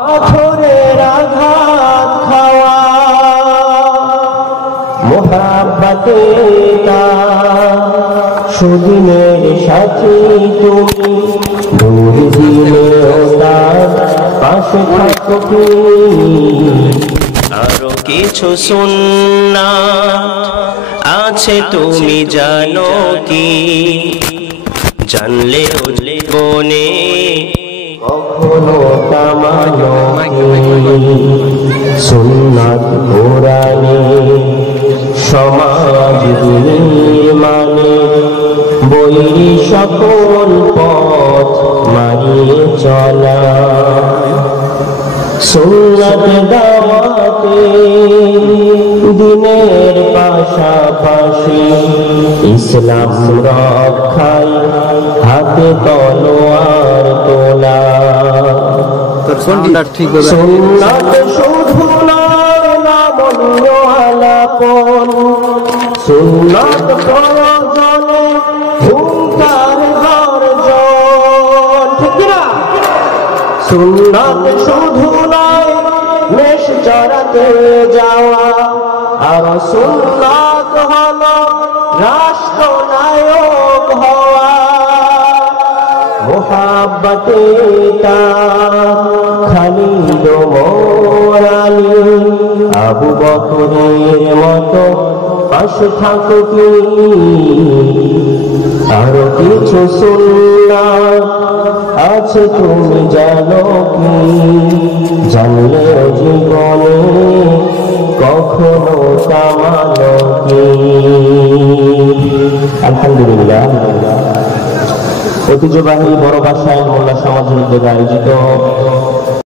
পাথরের আঘাত খাওয়া মোহাব্বতে সুদিনের সাথী তুমি দূর দিলেও তার পাশে থাকো কি আরো কিছু সুন্নাত আছে তুমি জানো কি জানলেও জীবনে কখনো কামানো সুন্নাত কোরআনে সমাজ নির্মাণে বৈরী সকল পথ মানিয়ে চলা সুন্নাত দাওয়াতে দিনের পাশাপাশি ইসলাম রক্ষায় হাতে তলোয়ার তোলা সুন্নাত শুধু নয় নামনীয় আলাপন সুন্নাত প্রয়োজনে হুঙ্কার গর্জন ঠিক না সুন্নাত শুধু নয় মেষ চড়াতে যাওয়া আর সুন্নাত হলো রাষ্ট্রনায়ক হওয়া মোহাব্বতে খালিদ মোরানি আবু বকরের মতো পাশে থাকো কি আরো কিছু সুন্নাত আছে তুমি জানো কি জানলে জীবনে কখনো কামানো কি আলহামদুলিল্লাহ ঐতিহ্যবাহী বড় ভাষায় মোল্লা সমাজের উদ্যোগে আয়োজিত